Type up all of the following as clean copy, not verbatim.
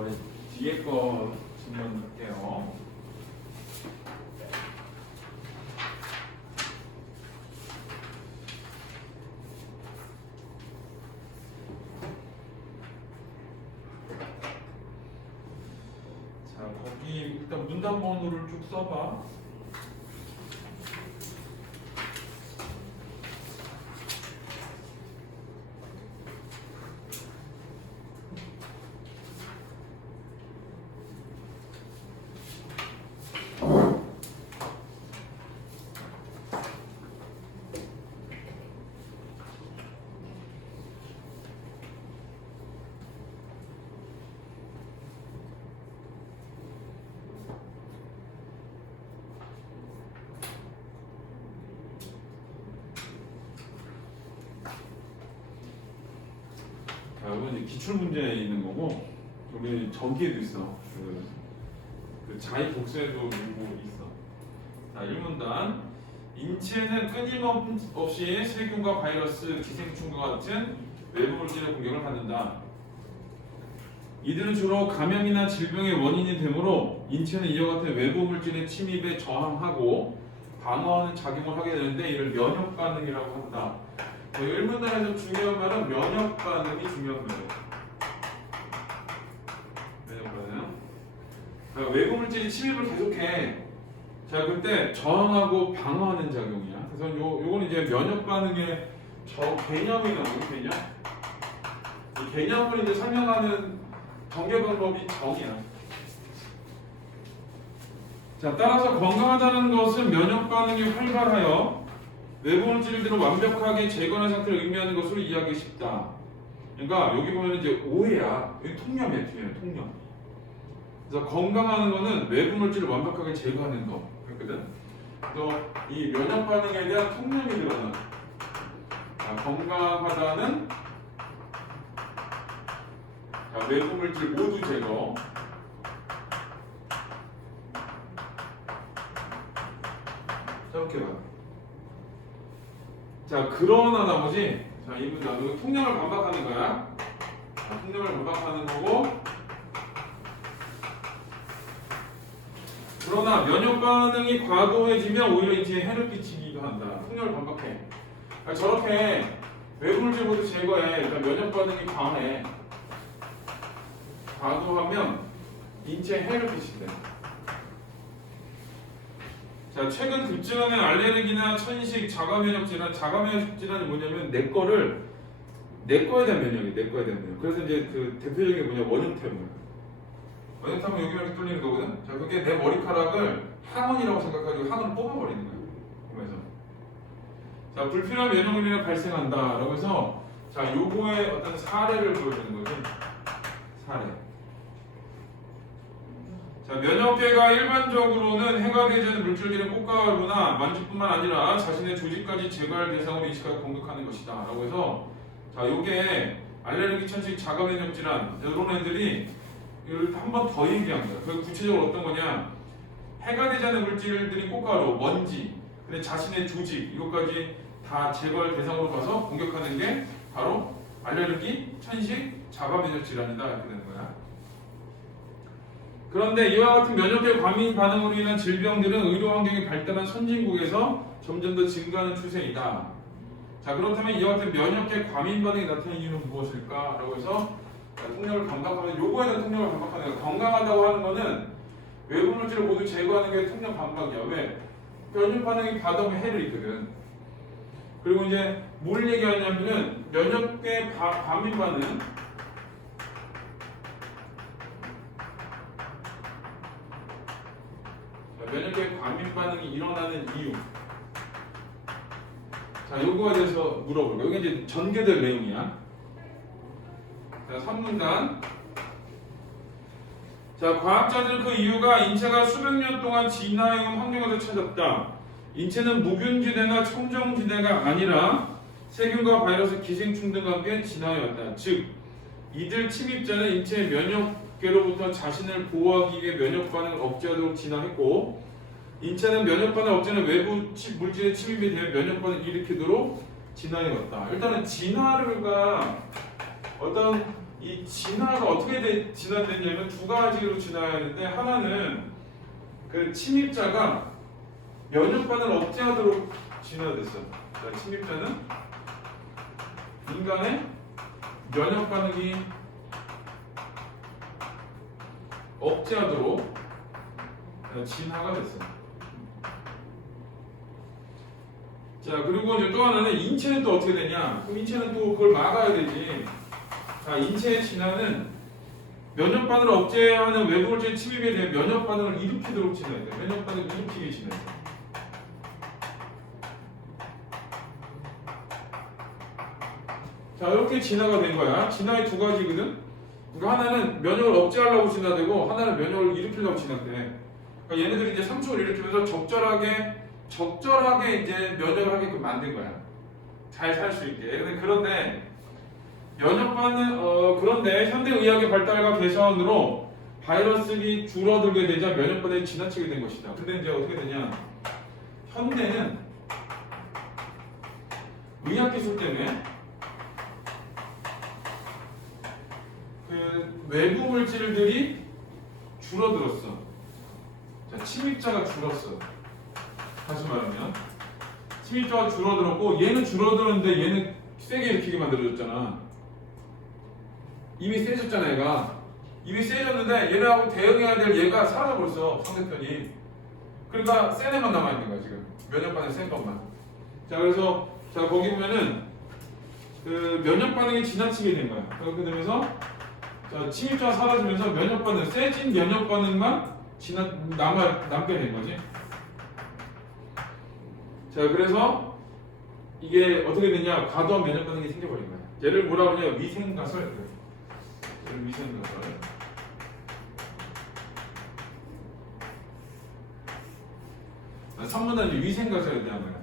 우리 뒤에 거 질문 볼게요. 자, 거기 일단 문단 번호를 쭉 써봐. 자, 이건 이제 기출 문제에 있는 거고, 우리 저기에도 있어. 그 자의 복수에도 문구 있어. 자, 1문단. 인체는 끊임없이 세균과 바이러스, 기생충과 같은 외부 물질의 공격을 받는다. 이들은 주로 감염이나 질병의 원인이 되므로 인체는 이와 같은 외부 물질의 침입에 저항하고 방어하는 작용을 하게 되는데 이를 면역 반응이라고 한다. 1문단에서 중요한 말은 면역 반응이 중요한 말이에요. 면역 반응. 그러니까 외부 물질이 침입을 계속해. 자, 그때 저항하고 방어하는 작용이야. 그래서 요건 이제 면역 반응의 저 개념이 나오는 개념. 이 개념을 이제 설명하는 전개 방법이 정이야. 자, 따라서 건강하다는 것은 면역 반응이 활발하여 외부 물질들을 완벽하게 제거하는 상태를 의미하는 것으로 이해하기 쉽다. 그러니까 여기 보면 이제 오해야. 여기 통념이야, 뒤에 통념. 그래서 건강하는 거는 외부 물질을 완벽하게 제거하는 거. 그랬거든. 그래서 이 면역 반응에 대한 통념이 드러나. 자, 건강하다는 자, 외부 물질 모두 제거. 자, 이렇게 봐. 자, 그러나 나머지, 자, 이 문장, 통념을 반박하는 거야. 자, 통념을 반박하는 거고, 그러나 면역 반응이 과도해지면 오히려 인체에 해를 끼치기도 한다. 통념을 반박해. 그러니까 저렇게 외부 물질 모두 제거해. 그러니까 면역 반응이 강해. 과도하면 인체에 해를 끼친대. 자, 최근 급증하는 알레르기나 천식, 자가면역 질환. 자가면역 질환이 뭐냐면 내 거에 대한 면역이 내 거에 대한 면역. 그래서 이제 그 대표적인 게 뭐냐, 원형태물. 원형태물 여기만 이렇게 뚫리는 거거든. 자, 그게 내 머리카락을 항원이라고 생각하고 항원을 뽑아버리는 거야. 그래서 자, 불필요한 면역으로 인해 발생한다라고 해서 자, 요거의 어떤 사례를 보여주는 거지. 사례. 자, 면역계가 일반적으로는 해가 되지 않는 물질들의 꽃가루나 만주뿐만 아니라 자신의 조직까지 제거할 대상으로 인식하고 공격하는 것이다 라고 해서 자, 요게 알레르기, 천식, 자가면역 질환 이런 애들이 이걸 한 번 더 얘기한 거야. 그 구체적으로 어떤 거냐, 해가 되지 않는 물질들이 꽃가루, 먼지, 근데 자신의 조직 이것까지 다 제거할 대상으로 봐서 공격하는 게 바로 알레르기, 천식, 자가면역 질환이다 이렇게 되는 거야. 그런데 이와 같은 면역계 과민 반응으로 인한 질병들은 의료 환경이 발달한 선진국에서 점점 더 증가하는 추세이다. 자, 그렇다면 이와 같은 면역계 과민 반응이 나타나는 이유는 무엇일까? 라고 해서 통념을 반박하면 요거에 대한 통념을 반박하는 거야. 건강하다고 하는 거는 외부 물질을 모두 제거하는 게 통념 반박이야. 왜? 면역 반응이 과도하면 해를 있거든. 그리고 이제 뭘 얘기하냐면은 면역계 과민 반응 면역계 과민 반응이 일어나는 이유. 자, 요거에 대해서 물어볼 거예요. 이게 이제 전개될 내용이야. 자, 3문단. 자, 과학자들은 그 이유가 인체가 수백 년 동안 진화해온 환경에서 찾았다. 인체는 무균지대나 청정지대가 아니라 세균과 바이러스, 기생충 등과 함께 진화해왔다. 즉, 이들 침입자는 인체의 면역계로부터 자신을 보호하기 위해 면역 반응을 억제하도록 진화했고, 인체는 면역 반응 억제는 외부 물질의 침입에 대해 면역 반응을 일으키도록 진화해왔다. 일단은 진화가 어떤 이 진화가 어떻게 진화됐냐면 두 가지로 진화했는데 하나는 그 침입자가 면역 반응을 억제하도록 진화됐어. 자, 침입자는 인간의 면역 반응이 억제하도록 진화가 됐어. 자, 그리고 이제 또 하나는 인체는 또 어떻게 되냐? 그럼 인체는 또 그걸 막아야 되지. 자, 인체의 진화는 면역 반응을 억제하는 외부 물질 침입에 대해 면역 반응을 일으키도록 진화해. 면역 반응을 일으키게 진화해. 자, 이렇게 진화가 된 거야. 진화의 두 가지거든. 그러니까 하나는 면역을 억제하려고 진화되고 하나는 면역을 일으키려고 진화돼. 그러니까 얘네들이 이제 상충을 일으키면서 적절하게 이제 면역을 하게끔 만든 거야. 잘 살 수 있게. 그런데 면역 반응 그런데 현대 의학의 발달과 개선으로 바이러스가 줄어들게 되자 면역 반응이 지나치게 된 것이다. 근데 이제 어떻게 되냐? 현대는 의학 기술 때문에 그 외부 물질들이 줄어들었어. 자, 침입자가 줄었어. 다시 말하면 침입자가 줄어들었고 얘는 줄어드는데 얘는 세게 일으키게 만들어졌잖아. 이미 세졌잖아. 얘가 이미 세졌는데 얘네하고 대응해야 될 얘가 사라져버렸어. 상대편이. 그러니까 센 애만 남아있는 거야 지금. 면역 반응 센 것만. 자, 그래서 자 거기 보면은 그 면역 반응이 지나치게 된 거야. 그렇게 되면서 자, 침입자가 사라지면서 면역 반응, 세진 면역 반응만 남게 된 거지. 자, 그래서 이게 어떻게 되냐? 과도한 면역 반응이 생겨버린 거야. 얘를 뭐라고 하냐? 위생가설. 얘를 위생가설. 선문은 위생가설에 대한 거야.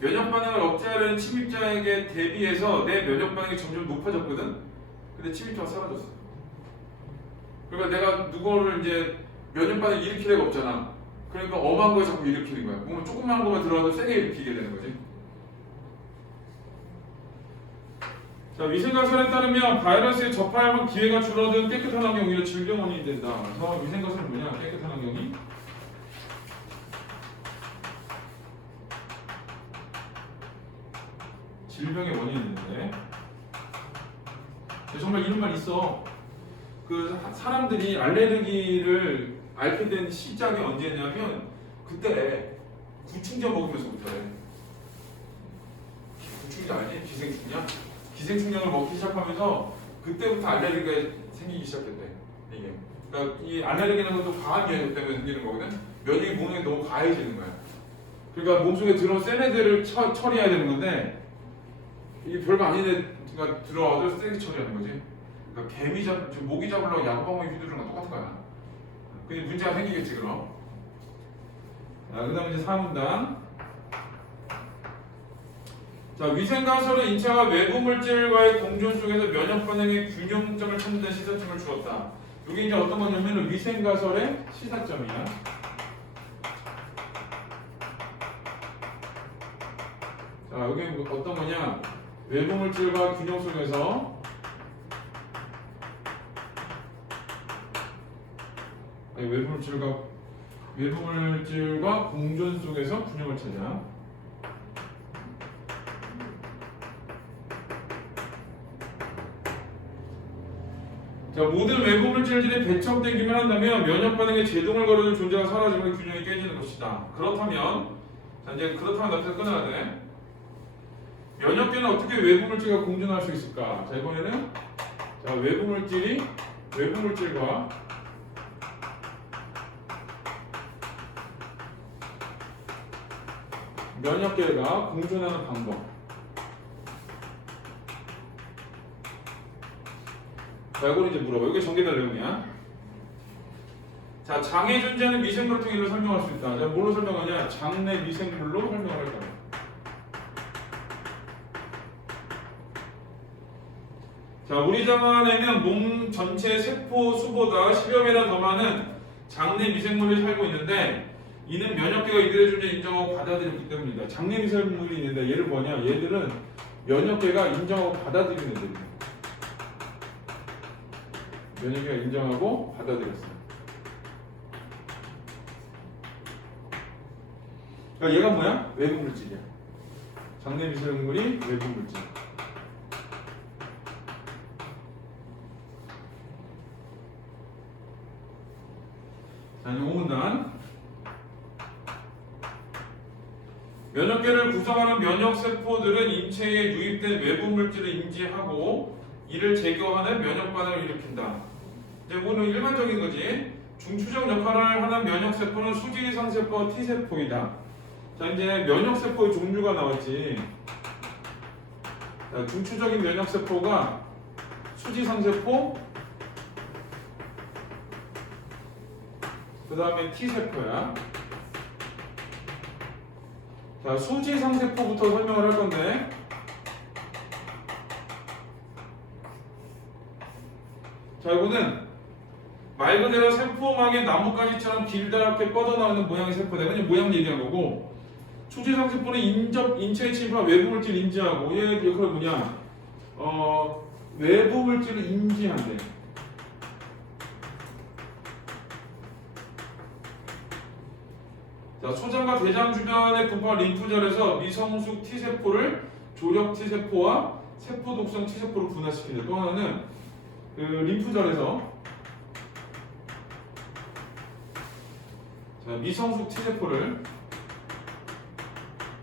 면역 반응을 억제하려는 침입자에게 대비해서 내 면역 반응이 점점 높아졌거든. 근데 침입자가 사라졌어. 그러니까 내가 누구를 이제 면역 반응 일으킬 애가 없잖아. 그러니까 엄한 거에 자꾸 일으키는 거야. 보면 조그만 거만 들어와도 세게 일으키게 되는 거지. 자, 위생가설에 따르면 바이러스에 접할 만한 기회가 줄어든 깨끗한 환경이 오히려 질병 원인이 된다. 그래서 위생가설은 뭐냐? 깨끗한 환경이 질병의 원인이 되는데 정말 이런 말 있어. 그 사람들이 알레르기를 앓게 된 시작이 언제냐면 그때 구충제 먹으면서부터 해. 구충제 알지? 기생충약? 기생충약을 먹기 시작하면서 그때부터 알레르기가 생기기 시작했대. 이게. 그러니까 이 알레르기라는 것도 과한 영향 때문에 생기는 거거든. 면역이 몸에 너무 과해지는 거야. 그러니까 몸속에 들어온 센 애들을 처리해야 되는 건데 이게 별거 아닌 애가 들어와도 세게 처리하는 거지. 그러니까 모기 잡으려고 야구방망이 휘두르는 건 똑같은 거야. 그게 문제가 생기겠지 그럼. 그 다음에 이제 4문단. 자, 위생가설은 인체가 외부 물질과의 공존 속에서 면역 반응의 균형점을 찾는 데 시사점을 주었다. 이게 이제 어떤 거냐면 위생가설의 시사점이야. 자, 여기 어떤 거냐? 외부 물질과 균형 속에서 외부 물질과 공존 속에서 균형을 찾아. 자, 모든 외부 물질들이 배척되기만 한다면 면역 반응에 제동을 걸어줄 존재가 사라지고 균형이 깨지는 것이다. 그렇다면 앞에서 끊어야 돼. 면역계는 어떻게 외부 물질과 공존할 수 있을까? 자, 이번에는 외부 물질과 면역계가 공존하는 방법. 자, 이거는 이제 물어봐. 이게 전개될 내용이야. 자, 장의 존재는 미생물을 통해 설명할 수 있다. 자, 뭘로 설명하냐? 장내 미생물로 설명을 할 거야. 자, 우리 장 안에는 몸 전체 세포 수보다 10여 배나 더 많은 장내 미생물이 살고 있는데 이는 면역계가 이들의 존재 인정하고 받아들이기 때문이다. 장내 미생물이 있는데 얘를 뭐냐? 얘들은 면역계가 인정하고 받아들이는 애들이야. 면역계가 인정하고 받아들였어요. 그러니까 얘가 뭐야? 외부 물질이야. 장내 미생물이 외부 물질. 자, 5문단. 면역계를 구성하는 면역세포들은 인체에 유입된 외부 물질을 인지하고 이를 제거하는 면역 반응을 일으킨다. 이제 이거는 일반적인 거지. 중추적 역할을 하는 면역세포는 수지상세포와 T세포이다. 자, 이제 면역세포의 종류가 나왔지. 자, 중추적인 면역세포가 수지상세포, 그 다음에 T세포야. 자, 수지상세포부터 설명을 할 건데, 자, 이거는 말 그대로 세포망의 나뭇가지처럼 길다랗게 뻗어나오는 모양의 세포다. 이건 모양 얘기한 거고, 수지상세포는 인체에 침입한 외부 물질 인지하고, 얘 역할이 뭐냐? 외부 물질을 인지한대. 자, 소장과 대장 주변에 분포한 림프절에서 미성숙 T세포를 조력 T세포와 세포 독성 T세포로 분화시킨다. 또 하나는 그 림프절에서 자, 미성숙 T세포를